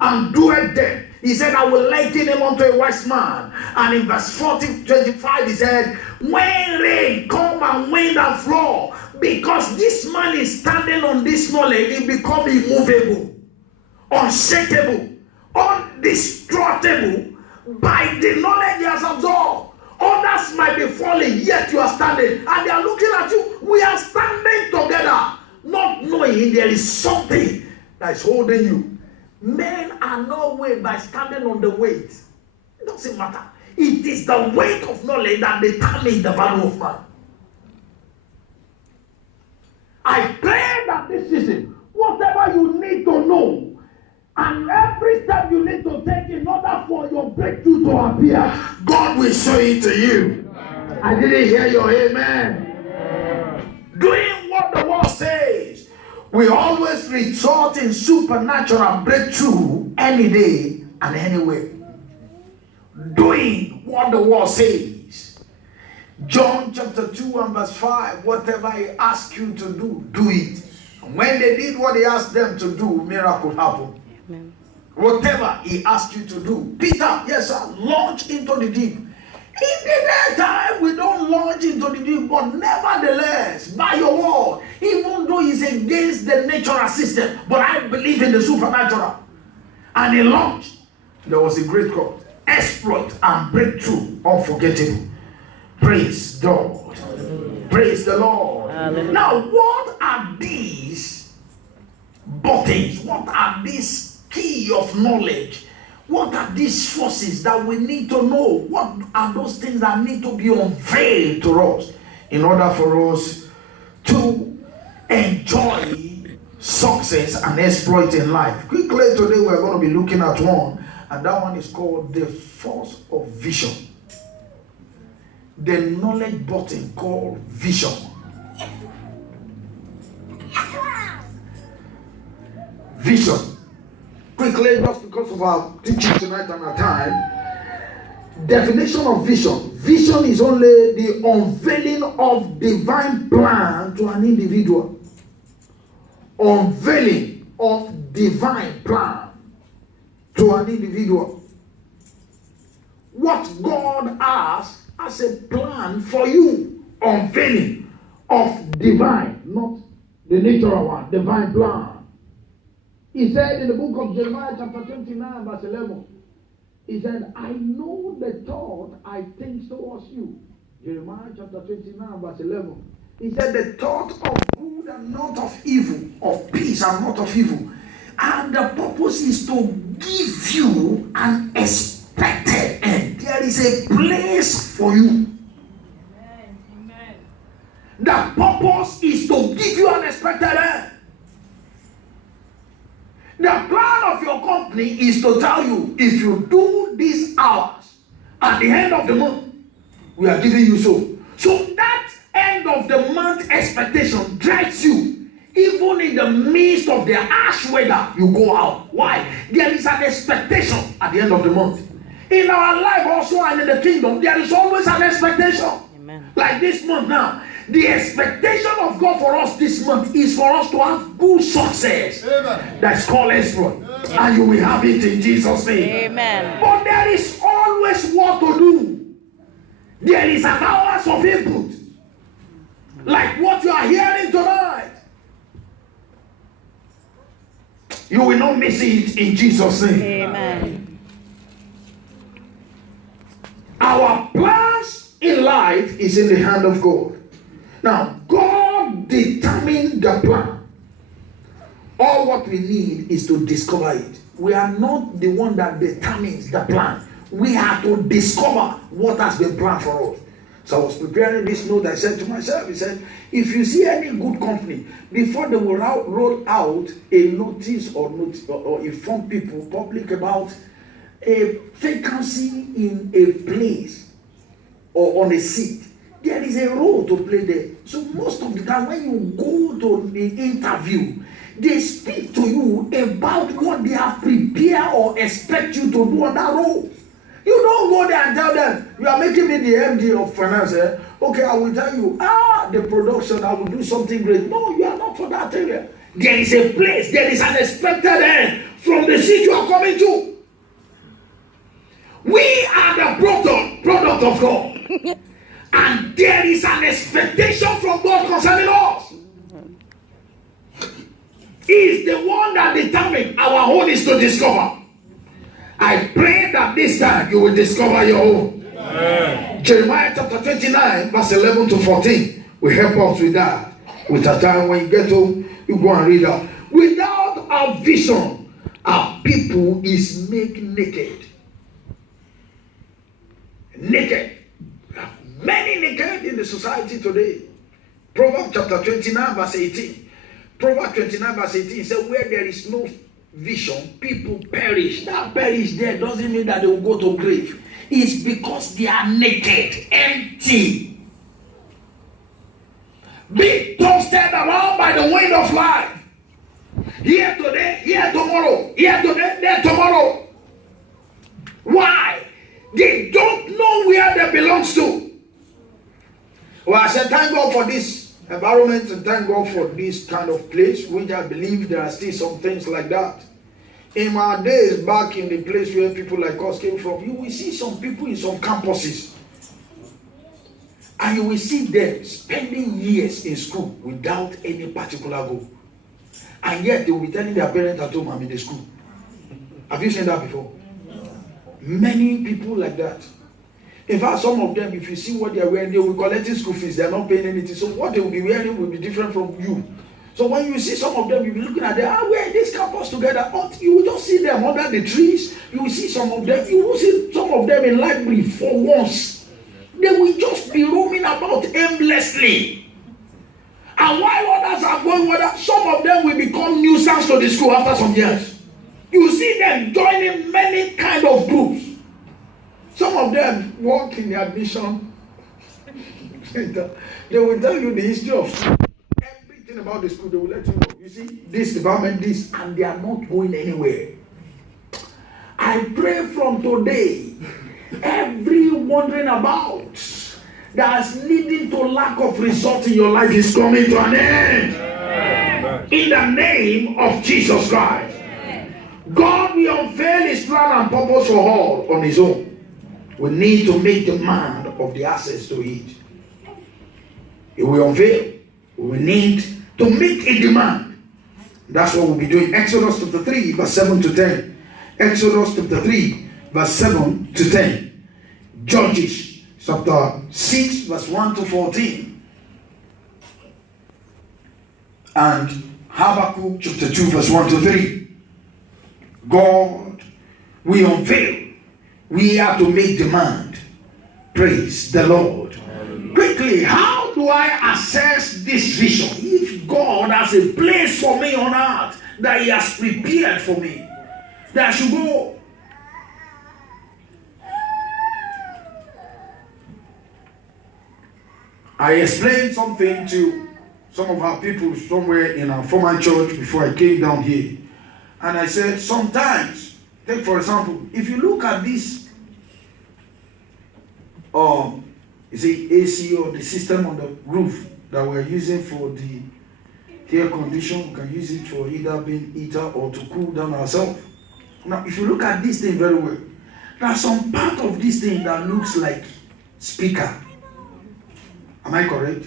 and doeth them. He said, I will liken him unto a wise man. And in verse 25, he said, when rain come and wind and flow, because this man is standing on this knowledge, he become immovable, unshakable, indestructible by the knowledge he has absorbed. Others might be falling, yet you are standing, and they are looking at you. We are standing together, not knowing there is something that is holding you. Men are not weighed by standing on the weight. It doesn't matter. It is the weight of knowledge that determines the value of man. I pray that this season, whatever you need to know, and every step you need to take in order for your breakthrough to appear, God will show it to you. I didn't hear your amen. Doing what the word says. We always result in supernatural breakthrough any day and anywhere. Doing what the word says. John chapter 2 and verse 5, whatever he asks you to do, do it. And when they did what he asked them to do, miracle happened. Amen. Whatever he asked you to do. Peter, yes sir, launch into the deep. In the daytime, we don't launch into the deep, but nevertheless, by your word, even though it's against the natural system, but I believe in the supernatural. And he launched. There was a great God, exploit and breakthrough, unforgettable. Praise God. Praise the Lord. Now, what are these buttons? What are these key of knowledge? What are these forces that we need to know? What are those things that need to be unveiled to us in order for us to enjoy success and exploit in life? Quickly today we're going to be looking at one, and that one is called the force of vision. The knowledge button called vision. Vision. Quickly, just because of our teaching tonight and our time. Definition of vision. Vision is only the unveiling of divine plan to an individual. Unveiling of divine plan to an individual. What God has as a plan for you. Unveiling of divine, not the natural one, divine plan. He said in the book of Jeremiah chapter 29 verse 11, he said, I know the thought I think towards you. Jeremiah chapter 29 verse 11. He said, the thought of good and not of evil, of peace and not of evil. And the purpose is to give you an expected end. There is a place for you. Amen. The purpose is to give you an expected end. The plan of your company is to tell you, if you do these hours, at the end of the month, we are giving you so. So that end of the month expectation drives you. Even in the midst of the harsh weather, you go out. Why? There is an expectation at the end of the month. In our life also and in the kingdom, there is always an expectation. Amen. Like this month now. The expectation of God for us this month is for us to have good success. Amen. That's called exploit. And you will have it in Jesus' name. Amen. But there is always what to do. There is an hours of input. Like what you are hearing tonight. You will not miss it in Jesus' name. Amen. Our plans in life is in the hand of God. Now, God determined the plan. All what we need is to discover it. We are not the one that determines the plan. We have to discover what has been planned for us. So I was preparing this note. I said to myself, he said, if you see any good company, before they will roll out a notice or inform people public about a vacancy in a place or on a seat, there is a role to play there. So most of the time when you go to the interview, they speak to you about what they have prepared or expect you to do on that role. You don't go there and tell them, you are making me the MD of finance. Okay, I will tell you, the production, I will do something great. No, you are not for that area. There is a place, there is an expected end from the seed you are coming to. We are the product of God. And there is an expectation from God concerning us. He is the one that determines our own is to discover. I pray that this time you will discover your own. Amen. Jeremiah chapter 29, verse 11 to 14 will help us with that. With a time when you get home, you go and read that. Without a vision, our people is made naked. Naked. Many naked in the society today. Proverbs chapter 29, verse 18. Proverbs 29, verse 18 says, where there is no vision, people perish. That perish there doesn't mean that they will go to grave. It's because they are naked, empty, being tossed around by the wind of life. Here today, here tomorrow, here today, there tomorrow. Why? They don't know where they belong to. Well, I said, thank God for this environment and thank God for this kind of place, which I believe there are still some things like that. In my days back in the place where people like us came from, you will see some people in some campuses. And you will see them spending years in school without any particular goal. And yet they will be telling their parents at home, I'm in the school. Have you seen that before? Many people like that. In fact, some of them, if you see what they are wearing, they will be collecting school fees. They are not paying anything. So what they will be wearing will be different from you. So when you see some of them, you'll be looking at them, we're in this campus together. But you will just see them under the trees. You will see some of them. You will see some of them in library for once. They will just be roaming about aimlessly. And while others are going with that, some of them will become nuisance to the school after some years. You see them joining many kind of groups. Some of them work in the admission center. They will tell you the history of school. Everything about the school, they will let you know. You see, this department, this, and they are not going anywhere. I pray from today, every wandering about that's leading to lack of result in your life is coming to an end. In the name of Jesus Christ. God will unveil his plan and purpose for all on his own. We need to make demand of the access to it. It will unveil. We need to make a demand. That's what we'll be doing. Exodus chapter 3, verse 7 to 10. Exodus chapter 3, verse 7 to 10. Judges chapter 6, verse 1 to 14. And Habakkuk chapter 2, verse 1 to 3. God will unveil. We have to make demand. Praise the Lord. Quickly, how do I assess this vision? If God has a place for me on earth that he has prepared for me, that I should go. I explained something to some of our people somewhere in our former church before I came down here. And I said, sometimes, take for example, if you look at this, you see, AC or the system on the roof that we're using for the air condition, we can use it for either being heater or to cool down ourselves. Now, if you look at this thing very well, there's some part of this thing that looks like speaker. Am I correct?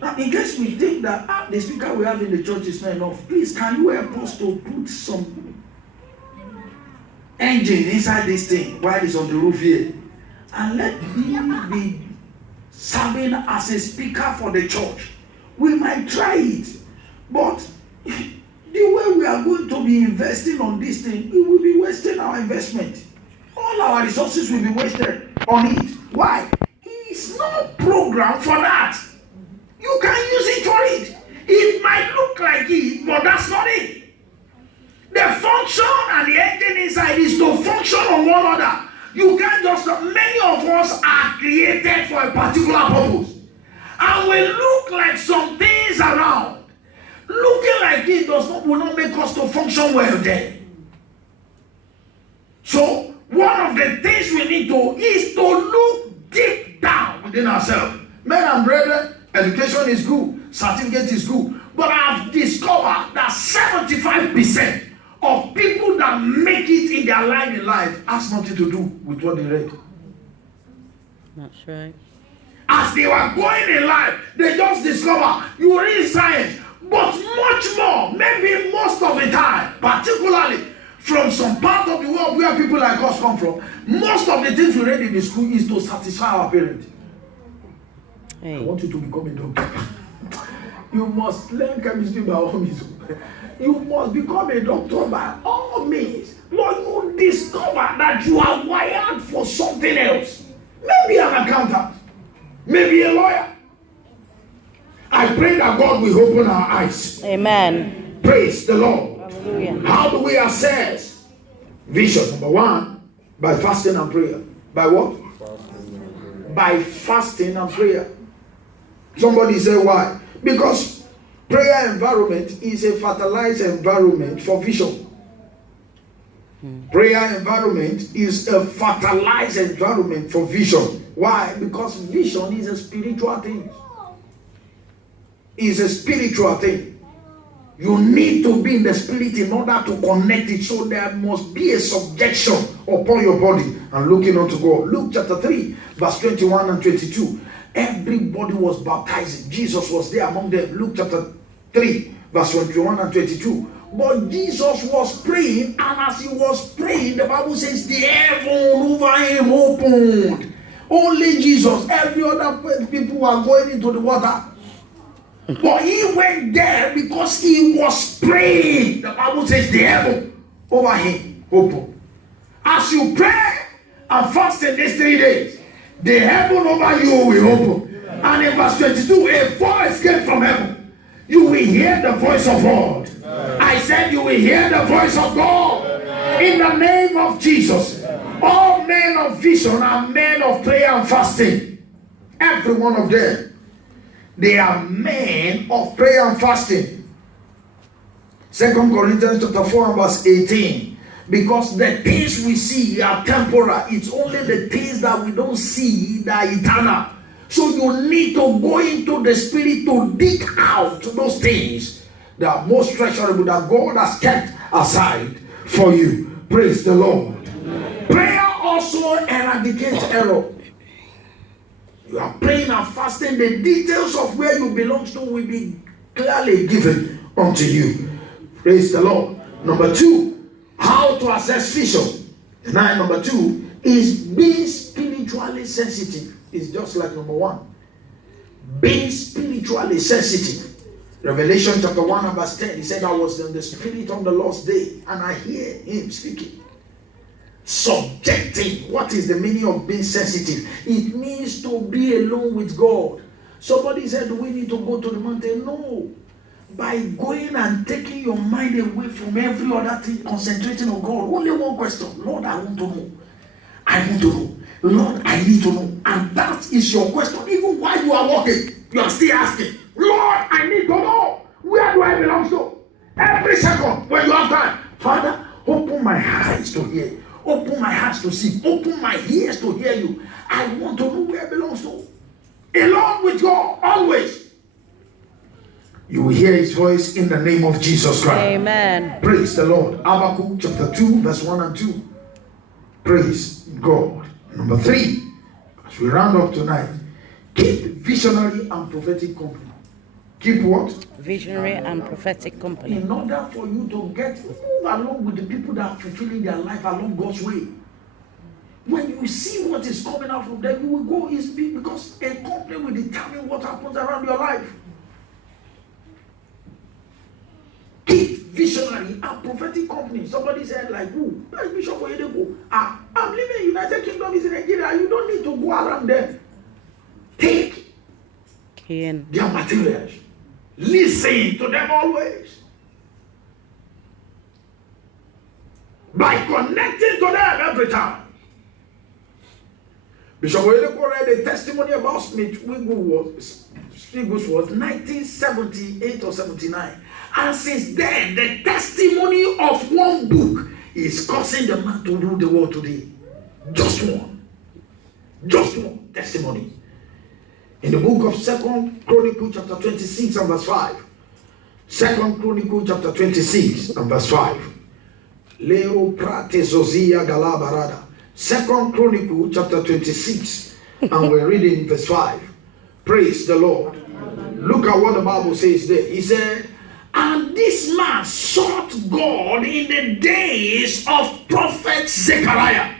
Now, in case we think that the speaker we have in the church is not enough, please, can you help us to put some engine inside this thing while it's on the roof here? And let him be serving as a speaker for the church. We might try it, but the way we are going to be investing on this thing, we will be wasting our investment. All our resources will be wasted on it. Why? It's not programmed for that. You can use it for it. It might look like it, but that's not it. The function and the engine inside is to function on one another. You can't just, many of us are created for a particular purpose. And we look like some things around. Looking like it will not make us to function well then. So, one of the things we need to is to look deep down within ourselves. Men and brethren, education is good, certificate is good, But I've discovered that 75% of people that make it in their line in life has nothing to do with what they read. That's right. As they were going in life, they just discover you read science, but much more, maybe most of the time, particularly from some part of the world where people like us come from, most of the things we read in the school is to satisfy our parents. Hey. I want you to become a doctor. You must learn chemistry by all means. You must become a doctor by all means. Lord, you discover that you are wired for something else. Maybe an accountant. Maybe a lawyer. I pray that God will open our eyes. Amen. Praise the Lord. Hallelujah. How do we assess vision? Number one, by fasting and prayer. By what? By fasting and prayer. Somebody say why? Because prayer environment is a fertilized environment for vision. Prayer environment is a fertilized environment for vision. Why? Because vision is a spiritual thing. It's a spiritual thing. You need to be in the spirit in order to connect it. So there must be a subjection upon your body and looking unto God. Luke chapter 3, verse 21 and 22. Everybody was baptizing. Jesus was there among them. Luke chapter 3, verse 21 and 22. But Jesus was praying, and as he was praying, the Bible says the heaven over him opened. Only Jesus. Every other people were going into the water. But he went there because he was praying. The Bible says the heaven over him opened. As you pray and fast in these 3 days, the heaven over you will open. And in verse 22, a voice came from heaven. You will hear the voice of God. I said you will hear the voice of God. In the name of Jesus. All men of vision are men of prayer and fasting. Every one of them. They are men of prayer and fasting. 2 Corinthians chapter 4 and verse 18. Because the things we see are temporal. It's only the things that we don't see that are eternal. So you need to go into the spirit to dig out those things that are most treasurable that God has kept aside for you. Praise the Lord. Prayer also eradicates error. You are praying and fasting, the details of where you belong to will be clearly given unto you. Praise the Lord. Number 2, how to assess vision. Number 2 is being spiritually sensitive. It's just like number 1. Being spiritually sensitive. Revelation chapter 1 and verse 10. He said, I was in the spirit on the Lord's day, and I hear him speaking. Subjecting. What is the meaning of being sensitive? It means to be alone with God. Somebody said, do we need to go to the mountain? No. By going and taking your mind away from every other thing, concentrating on God. Only one question. Lord, I want to know. I want to know. Lord, I need to know. And that is your question. Even while you are walking, you are still asking, Lord, I need to know. Where do I belong to? Every second when you have time. Father, open my eyes to hear. Open my heart to see. Open my ears to hear you. I want to know where it belongs to. Along with God, always. You will hear his voice in the name of Jesus Christ. Amen. Praise the Lord. Habakkuk chapter 2, verse 1 and 2. Praise God. Number 3, as we round up tonight, keep visionary and prophetic company. Keep what? Visionary and prophetic company. In order for you to move along with the people that are fulfilling their life along God's way. When you see what is coming out from them, you will go easily, because a company will determine what happens around your life. Keep visionary and prophetic company. Somebody said, like, who? Like Bishop Oyedepo. I'm living in United Kingdom, is in Nigeria. You don't need to go around them. Take their materials. Listen to them always. By connecting to them every time. Bishop Oyedepo read a testimony about Smith Wigglesworth was 1978 or 79. And since then, the testimony of one book is causing the man to rule the world today. Just one. Just one testimony. In the book of 2 Chronicles chapter 26 and verse 5, 2 Chronicles chapter 26 and verse 5. Leo prate zozia galabarada. 2 Chronicles chapter 26 and we're reading verse 5. Praise the Lord. Look at what the Bible says there. He said, and this man sought God in the days of prophet Zechariah.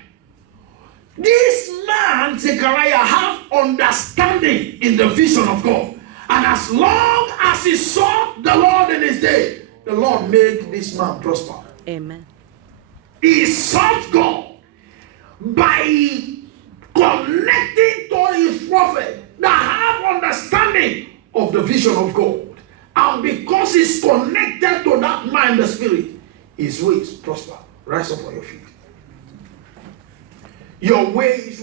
This man, Zechariah, have understanding in the vision of God. And as long as he sought the Lord in his day, the Lord made this man prosper. Amen. He sought God by connecting to his prophet that have understanding of the vision of God. And because he's connected to that mind, the spirit, his ways prosper. Rise up on your feet. Your ways